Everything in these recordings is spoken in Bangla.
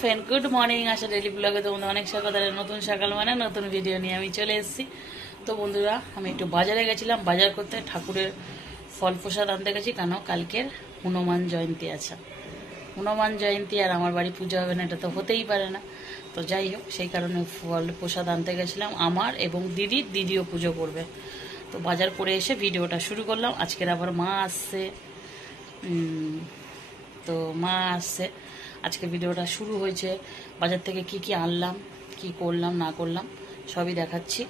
Friend good morning. আসা ডেইলি ব্লগে তোমাদের অনেক স্বাগত। নতুন সকাল মানে নতুন ভিডিও নিয়ে আমি চলে এসেছি। তো বন্ধুরা, আমি একটু বাজারে গেছিলাম বাজার করতে, ঠাকুরের ফল প্রসাদ আনতে গেছি, কেন কালকের হনুমান জয়ন্তী আছে। হনুমান জয়ন্তী আর আমার বাড়ি পুজো হবে না, এটা তো হতেই পারে না। তো যাই হোক, সেই কারণে ফল প্রসাদ আনতে গেছিলাম আমার, এবং দিদিও পুজো করবে। তো বাজার করে এসে ভিডিওটা শুরু করলাম। আজকের আবার মা আসছে, তো মা আসছে, আজকে ভিডিওটা শুরু হয়েছে। বাজার থেকে কি কি আনলাম, কি করলাম না করলাম সবই দেখাচ্ছি।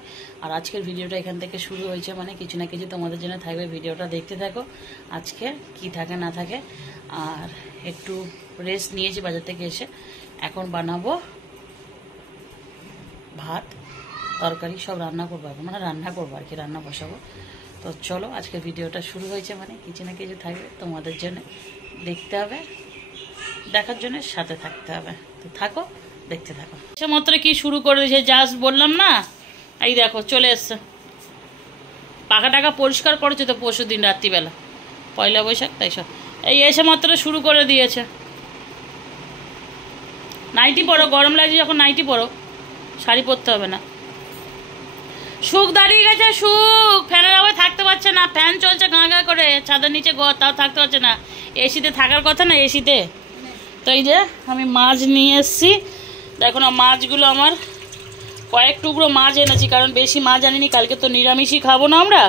আর আজকের ভিডিওটা এখান থেকে শুরু হয়েছে মানে কিছু না কিছু তোমাদের জন্য থাকবে, ভিডিওটা দেখতে থাকো। আজকে কি থাকে না থাকে। আর একটু রেস্ট নিয়েছি বাজার থেকে এসে, এখন বানাবো ভাত তরকারি সব রান্না করবো, এখন মানে রান্না করবো আর কি, রান্না বসাবো। তো চলো, আজকে ভিডিওটা শুরু হয়েছে মানে কিছু না কিছু থাকবে তোমাদের জন্য, দেখতে হবে, দেখার জন্য সাথে থাকতে হবে। তো থাকো, দেখতে থাকো। সে মাত্র কি শুরু করে দিয়েছে, জাস্ট বললাম না, এই দেখো চলে এসছে। পাকা টাকা পরিষ্কার করেছে তো পরশু দিন রাত্রিবেলা, পয়লা বৈশাখ, তাই সব এই এসে মাত্র শুরু করে দিয়েছে। নাইটি পরো, গরম লাগছে যখন নাইটি পরো, শাড়ি পরতে হবে না। সুখ দাঁড়িয়ে গেছে, সুখ ফ্যানের আওয়াজে থাকতে পারছে না, ফ্যান চলছে গাঁ গাঁ করে, ছাদের নিচে তাও থাকতে পারছে না। এসিতে থাকার কথা না, এসিতে। তো এই যে আমি মাছ নিয়ে এসেছি, দেখো না মাছগুলো আমার কয়েক টুকরো মাছ এনেছি, কারণ বেশি মাছ আনিনি, কালকে তো নিরামিষই খাবো না আমরা,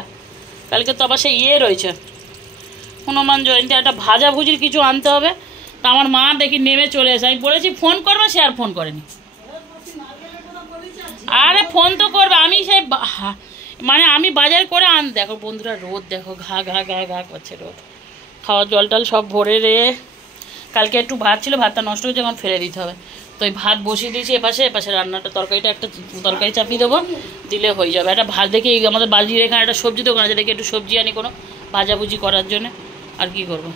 কালকে তো আবার সেই রয়েছে হনুমান জয়ন্তী, একটা ভাজাভুজির কিছু আনতে হবে। তা আমার মা দেখি নেমে চলে এসে, আমি বলেছি ফোন করবে, সে আর ফোন করেনি। আরে ফোন তো করবে, আমি সেই মানে আমি বাজার করে দেখো বন্ধুরা, রোদ দেখো ঘা ঘা ঘা ঘা করছে রোদ, খাওয়ার জল টল সব ভরে রে। কালকে একটু ভাত ছিল, ভাতটা নষ্ট হয়েছে, এখন ফেলে দিতে হবে। তো এই ভাত বসিয়ে দিয়েছি এপাশে রান্নাটা, তরকারিটা একটা তরকারি চাপিয়ে দেবো, দিলে হয়ে যাবে। একটা ভাত দেখে আমাদের বাজির এখানে একটা সবজি দোকান আছে, দেখে একটু সবজি আনি কোনো ভাজাভুজি করার জন্য, আর কি করবো।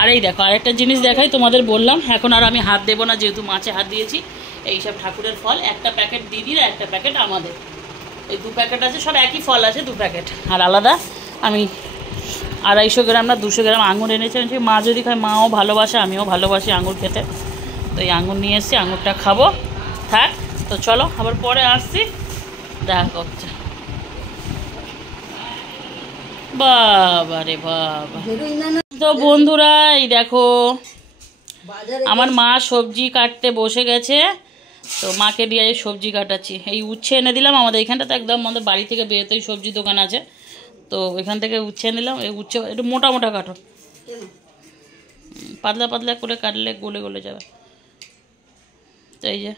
আর এই দেখো আরেকটা জিনিস দেখাই তোমাদের, বললাম এখন আর আমি হাত দেবো না, যেহেতু মাছে হাত দিয়েছি। এইসব ঠাকুরের ফল, একটা প্যাকেট দিদির, একটা প্যাকেট আমাদের, এই 2 প্যাকেট আছে, সব একই ফল আছে 2 প্যাকেট, আর আলাদা আমি 250 গ্রাম না 200 গ্রাম আঙুর এনেছিলাম। মা যদি খায়, মাও ভালোবাসে, আমিও ভালোবাসি আঙুর খেতে। তো এই আঙুর নিয়ে এসেছি, আঙুরটা খাবো, থাক। তো চলো আবার পরে আসছি, দেখা করছে। বাবা রে বাবা। তো বন্ধুরা, এই দেখো আমার মা সবজি কাটতে বসে গেছে, তো মাকে দিয়ে সবজি কাটাচ্ছি। এই উচ্ছে এনে দিলাম, আমাদের এখানটাতে একদম আমাদের বাড়ি থেকে বেরোতেই সবজি দোকান আছে, তো এখান থেকে উচ্ছে নিলাম। এই উচ্ছে একটু মোটা মোটা কাটো, পাতলা পাতলা করে কাটলে গলে গলে যাবে। তো এই যে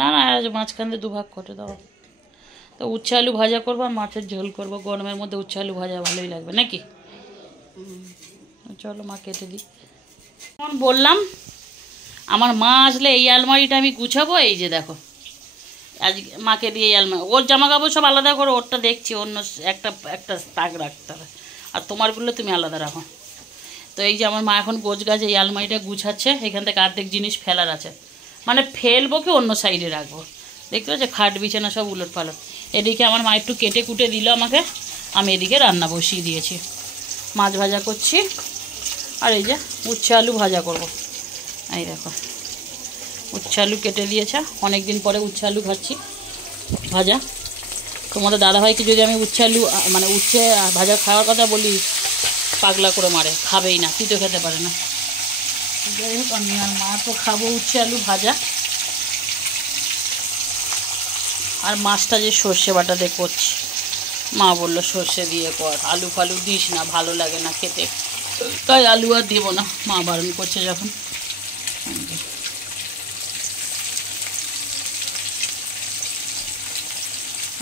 না না, মাঝখান দিয়ে 2 ভাগ করে দাও। তো উচ্ছে আলু ভাজা করবো আর মাছের ঝোল করবো, গরমের মধ্যে উচ্ছে আলু ভাজা ভালোই লাগবে নাকি। চলো মা কেটে দিই। যেমন বললাম, আমার মা আসলে এই আলমারিটা আমি গুছাবো। এই যে দেখো, আজ মাকে দিয়ে এই আলমারি, ওর জামা কাপড় সব আলাদা করে, ওরটা দেখছি অন্য একটা একটা তাক রাখতে হবে, আর তোমারগুলো তুমি আলাদা রাখো। তো এই যে আমার মা এখন গোছ গাছ এই আলমারিটা গুছাচ্ছে, এখান থেকে অর্ধেক জিনিস ফেলার আছে, মানে ফেলবো কি অন্য সাইডে রাখবো, দেখতে পাচ্ছি খাট বিছানা সব উলট পালট। এদিকে আমার মা একটু কেটে কুটে দিল আমাকে, আমি এদিকে রান্না বসিয়ে দিয়েছি, মাছ ভাজা করছি, আর এই যে উচ্ছে আলু ভাজা করব। এই দেখো উচ্ছে আলু কেটে দিয়েছে, অনেক দিন পরে উচ্ছে আলু খাচ্ছি ভাজা। তোমাদের দাদাভাইকে যদি আমি উচ্ছে আলু মানে উচ্ছে ভাজা খাওয়ার কথা বলি, পাগলা করে মারে, খাবেই না, তিতো খেতে পারে না। যাই হোক, আমি আর মা তো খাবো উচ্ছে আলু ভাজা। আর মাছটা যে সর্ষে বাটাতে করছি, মা বললো সর্ষে দিয়ে কর, আলু ফালু দিস না, ভালো লাগে না খেতে, তাই আলু আর দেবো না, মা বারণ করছে যখন।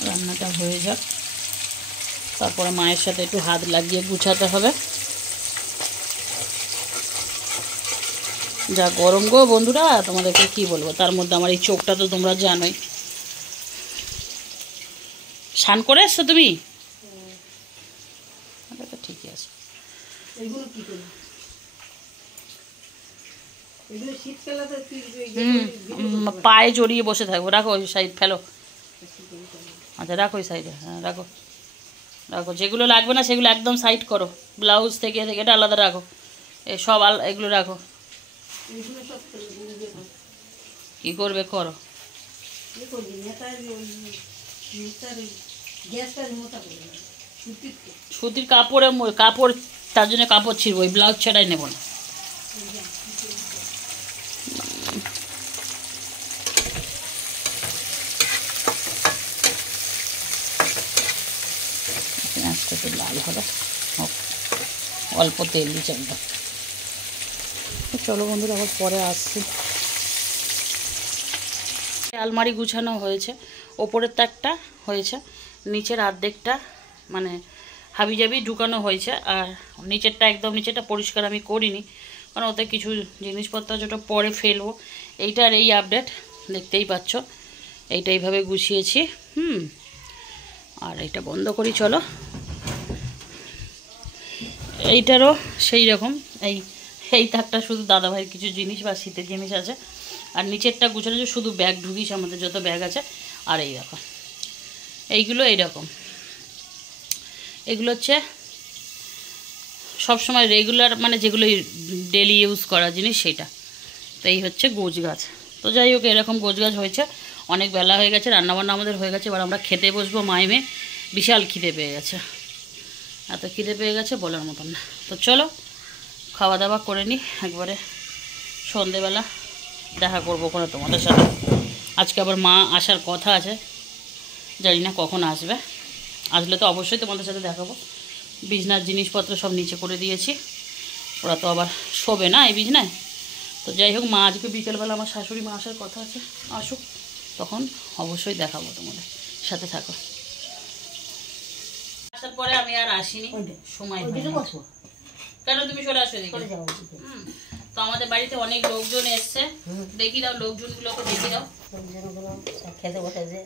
রান্নাটা হয়ে যাক, তারপরে মায়ের সাথে একটু হাত লাগিয়ে গুছাতে হবে। যা গরম গো বন্ধুরা, তোমাদেরকে কি বলবো, তার মধ্যে আমার এই চোখটা তো তোমরা জানোই। স্নান করে এসছো তুমি? ঠিকই আছে। পায়ে জড়িয়ে বসে থাকবো, রাখো ওই সাইড, ফেলো। আচ্ছা রাখো ওই সাইডে, হ্যাঁ রাখো রাখো, যেগুলো লাগবে না সেগুলো একদম সাইড করো, ব্লাউজ থেকে এটা আলাদা রাখো, এ সব এগুলো রাখো। কি করবে করো। সুতির কাপড় তার জন্য কাপড় ছিড়ব, ওই ব্লাউজ ছাড়াই নেব না। পেঁয়াজটা একটু লাল হবে, অল্প তেল দিয়ে চালটা। চলো বন্ধুরা, আবার পরে আসছি। আলমারি গুছানো হয়েছে, ওপরের তাকটা হয়েছে, নিচের অর্ধেকটা মানে হাবিজাবি ঢুকানো হয়েছে, আর নিচেরটা একদম নিচেরটা পরিষ্কার আমি করিনি, কারণ ওতে কিছু জিনিসপত্র যেটা পরে ফেলবো। এইটার এই আপডেট দেখতেই পাচ্ছ, এইটা এইভাবে গুছিয়েছি। আর এইটা বন্ধ করি চলো। এইটারও সেই রকম, এই তাকটা শুধু দাদাভাইয়ের কিছু জিনিস বা শীতের জিনিস আছে, আর নিচেরটা গুছানো শুধু ব্যাগ ঢুকিয়েছে, আমাদের যত ব্যাগ আছে। আর এই দেখো এইগুলো এইরকম, এগুলো হচ্ছে সবসময় রেগুলার মানে যেগুলো ডেলি ইউজ করা জিনিস সেটা। তো এই হচ্ছে গোছ গাছ। তো যাই হোক, এরকম গোছ গাছ হয়েছে। অনেক বেলা হয়ে গেছে, রান্নাবান্না আমাদের হয়ে গেছে, এবার আমরা খেতে বসবো। মায়ে মেয়ে বিশাল খিদে পেয়ে গেছে, এত খিদে পেয়ে গেছে বলার মতন না। তো চলো খাওয়া দাওয়া করে নিই, একবারে সন্ধেবেলা দেখা করবো ওখানে তোমাদের সাথে। আজকে আবার মা আসার কথা আছে, জানি না কখন আসবে। আসলে তো অবশ্যই তোমাদের সাথে দেখাবো। বিছনার জিনিসপত্র সব নিচে করে দিয়েছি, ওরা তো আবার শোবে না এই বিছনায়। তো যাই হোক, মা আজকে বিকেলবেলা আমার শাশুড়ি মা আসার কথা আছে, আসুক তখন অবশ্যই দেখাবো, তোমাদের সাথে থাকো। আসার পরে আমি আর আসিনি, সময় কেন তুমি চলে আসো এদিকে। তো আমাদের বাড়িতে অনেক লোকজন এসছে, দেখি দাও লোকজনগুলোকে দেখি দাও। খেতে বসেছে,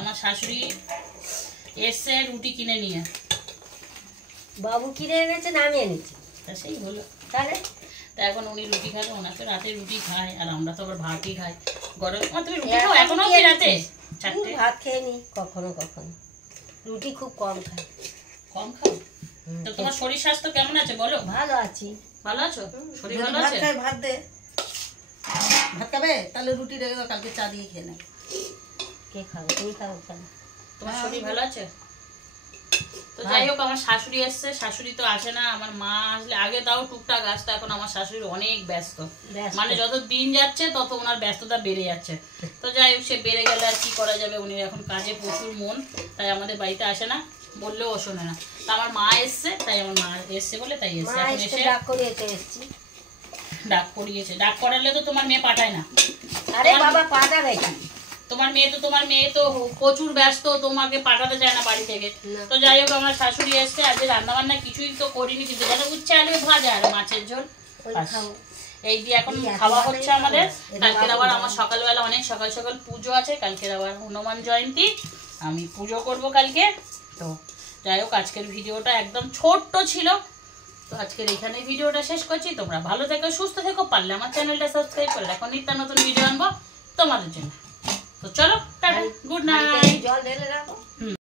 আমার শাশুড়ি এসছে রুটি কিনে নিয়ে। বাবু কিনে এনেছে না আমি এনেছি? তা সেই হলো, তাহলে তা এখন উনি রুটি খাবে, ওনাকে রাতে রুটি খায়, আর আমরা তো আবার ভাতই খাই। গরম তুমি রুটি খাও এখনো কি রাতে? চারটে ভাত খেয়ে নি কখনো কখনো, রুটি খুব কম খাই। কম খাও? তো তোমার শরীর স্বাস্থ্য কেমন আছে বলো? ভালো আছি। ভালো আছো? শরীর ভালো আছে? ভাত দে, ভাত খাবে? তাহলে রুটি রেখে দাও, কালকে চা দিয়ে খেয়ে নেবে। কে খাবে? তুমি খাও। তোমার শরীর ভালো আছে? তো যাই হোক, আমার শাশুড়ি এসছে, শাশুড়ি তো আসে না। আমার মা আসলে আগে তাও টুকটাক আসতো, এখন আমার শাশুড়ি অনেক ব্যস্ত, মানে যত দিন যাচ্ছে তত ওনার ব্যস্ততা বেড়ে যাচ্ছে। তো যাই হোক, সে বেড়ে গেলে আর কি করা যাবে, উনি এখন কাজে প্রচুর মন, তাই আমাদের বাড়িতে আসে না, বললেও ও শোনে না। তা আমার মা এসছে, তাই আমার মা এসছে বলে তাই এসছে। এখন এসে ডাক করিয়েছে। ডাক করালে তো তোমার মেয়ে পাঠায় না। আরে বাবা পাঠাবে কি, তোমার মেয়ে তো প্রচুর ব্যস্ত, তোমাকে পাঠাতে চায় না বাড়ি থেকে। তো যাই হোক, আমার শাশুড়ি এসছে, আজকে রান্না বান্না কিছুই তো করিনি, কিন্তু যেন উচ্ছে আলু ভাজা আর মাছের ঝোল, এই দিয়ে এখন খাওয়া হচ্ছে আমাদের। কালকের আবার আমার সকালবেলা অনেক সকাল সকাল পুজো আছে, কালকের আবার হনুমান জয়ন্তী, আমি পুজো করব কালকে। তো যাই হোক, আজকের ভিডিওটা একদম ছোট্ট ছিল, তো আজকের এইখানে ভিডিওটা শেষ করছি। তোমরা ভালো থেকো, সুস্থ থেকো, পারলে আমার চ্যানেলটা সাবস্ক্রাইব করে রাখো, নিত্য নতুন ভিডিও আনবো তোমাদের জন্য। তো চলো টাটা, গুড নাইট। জল ঢেলে রাখো।